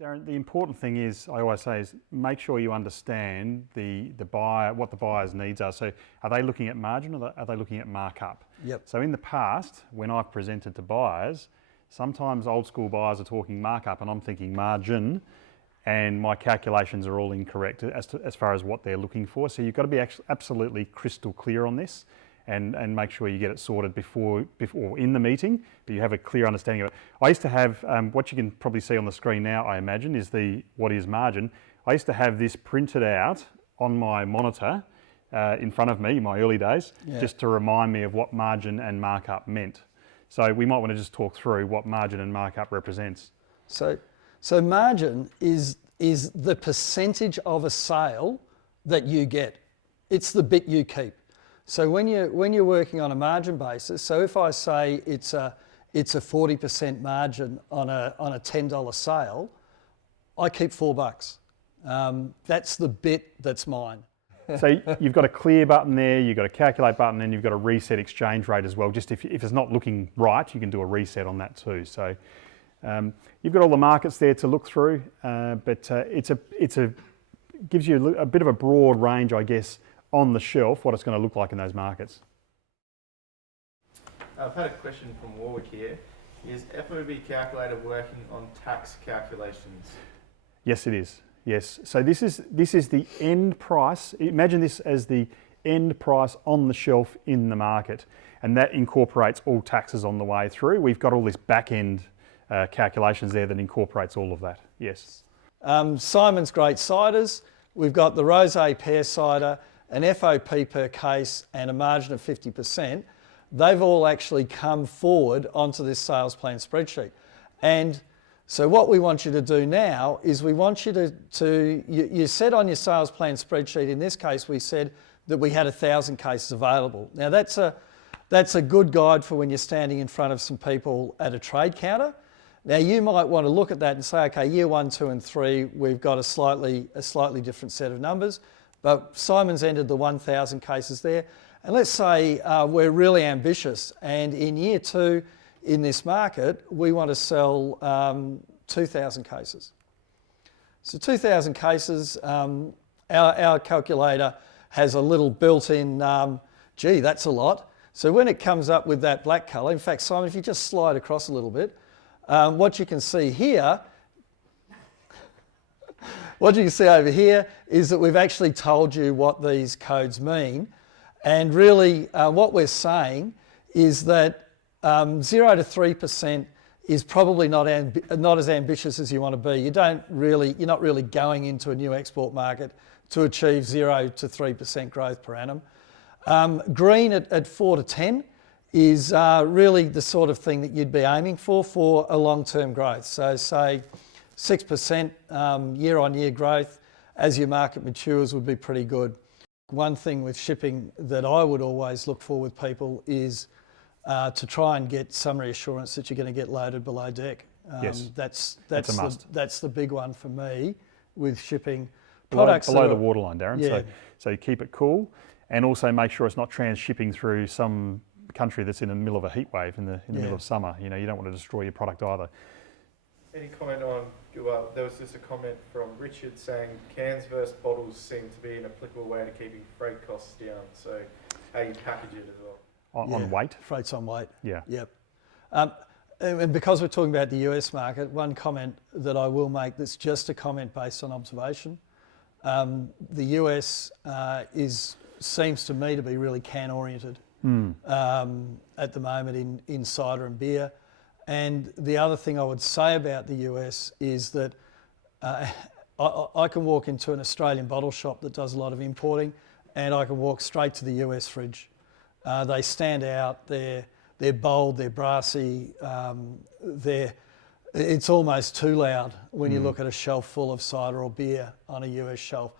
Darren, the important thing is, I always say, is make sure you understand the buyer, what the buyer's needs are. So are they looking at margin or are they looking at markup? Yep. So in the past, when I've presented to buyers, sometimes old school buyers are talking markup and I'm thinking margin, and my calculations are all incorrect as far as what they're looking for. So you've got to be absolutely crystal clear on this. And make sure you get it sorted before in the meeting, but you have a clear understanding of it. I used to have, what you can probably see on the screen now, I imagine, is what is margin. I used to have this printed out on my monitor in front of me in my early days, just to remind me of what margin and markup meant. So we might want to just talk through what margin and markup represents. So margin is the percentage of a sale that you get. It's the bit you keep. So when you're working on a margin basis, so if I say it's a 40% margin on a $10 sale, I keep $4. That's the bit that's mine. So you've got a clear button there, you've got a calculate button, and you've got a reset exchange rate as well. Just if it's not looking right, you can do a reset on that too. So you've got all the markets there to look through, but it gives you a bit of a broad range, I guess, on the shelf, what it's going to look like in those markets. I've had a question from Warwick here. Is FOB calculator working on tax calculations? Yes, it is. Yes. So this is the end price. Imagine this as the end price on the shelf in the market, and that incorporates all taxes on the way through. We've got all this back end calculations there that incorporates all of that. Yes. Simon's Great Ciders. We've got the Rosé Pear Cider, an FOP per case and a margin of 50%, they've all actually come forward onto this sales plan spreadsheet. And so what we want you to do now is we want you you said on your sales plan spreadsheet, in this case we said that we had 1,000 cases available. Now that's a good guide for when you're standing in front of some people at a trade counter. Now you might want to look at that and say, okay, year 1, 2 and 3, we've got a slightly different set of numbers. But Simon's entered the 1,000 cases there. And let's say we're really ambitious and in year 2 in this market, we want to sell 2,000 cases. So 2,000 cases, our calculator has a little built-in, gee, that's a lot. So when it comes up with that black colour, in fact, Simon, if you just slide across a little bit, what you can see here, what you can see over here is that we've actually told you what these codes mean. And really what we're saying is that 0 to 3% is probably not as ambitious as you want to be. You're not really going into a new export market to achieve 0 to 3% growth per annum. Green at 4 to 10 is really the sort of thing that you'd be aiming for a long-term growth. So say 6% year-on-year growth as your market matures would be pretty good. One thing with shipping that I would always look for with people is to try and get some reassurance that you're going to get loaded below deck. Yes, that's a must. That's the big one for me with shipping. Below the waterline, Darren. Yeah. So you keep it cool, and also make sure it's not transshipping through some country that's in the middle of a heat wave in the middle of summer. You don't want to destroy your product either. Any comment on, well, there was just a comment from Richard saying cans versus bottles seem to be an applicable way to keeping freight costs down. So how you package it as well. On weight? Freight's on weight. Yeah. Yep. And because we're talking about the US market, one comment that I will make that's just a comment based on observation. The US seems to me to be really can oriented at the moment in cider and beer. And the other thing I would say about the US is that I can walk into an Australian bottle shop that does a lot of importing, and I can walk straight to the US fridge. They stand out, they're bold, they're brassy, it's almost too loud when you look at a shelf full of cider or beer on a US shelf.